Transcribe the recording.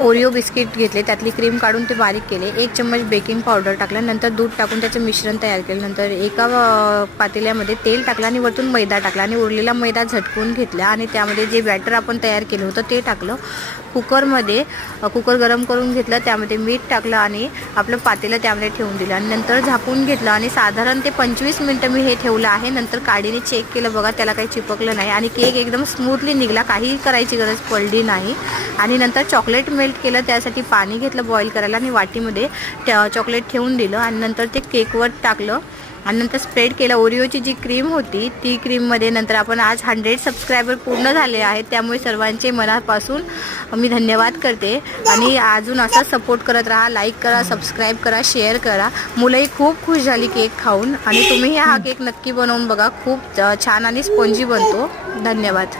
Oreo biscuit घेतले, त्यातली cream काढून ते बारीक केले, 1 चम्मच बेकिंग पावडर टाकलं, नंतर दूध टाकून त्याचं मिश्रण तयार केलं, नंतर एका पातेल्यामध्ये तेल टाकलं आणि वरतून मैदा टाकला आणि उरलेला मैदा झटकून घेतला आणि त्यामध्ये जे बॅटर आपण तयार केलं होतं ते टाकलं. कुकर गरम करून घेतलं, त्यामध्ये मीठ टाकलं आणि आपलं पातेलं त्यामध्ये ठेवून दिलं आणि नंतर झाकून घेतलं आणि साधारण ते 25 मिनिटं मी हे ठेवलं आहे. नंतर काडीने चेक केलं, बघा त्याला काही चिपकलं नाही आणि केक एकदम स्मूथली निघाला, काहीही करायची गरज पडली नाही. आणि नंतर चॉकलेट मेल्ट केलं, त्यासाठी पाणी घेतलं बॉईल करायला आणि वाटीमध्ये चॉकलेट ठेवून दिलं आणि नंतर ते केकवर टाकलं आणि नंतर स्प्रेड केलं. ओरिओची जी क्रीम होती ती क्रीममध्ये नंतर आपण आज 100 सबस्क्रायबर पूर्ण झाले आहेत, त्यामुळे सर्वांचे मनापासून मी धन्यवाद करते आणि अजून असा सपोर्ट करत राहा. लाईक करा, सबस्क्राईब करा, शेअर करा. मुलंही खूप खुश झाली केक खाऊन आणि तुम्ही हा केक नक्की बनवून बघा, खूप छान आणि स्पॉन्जी बनतो. धन्यवाद.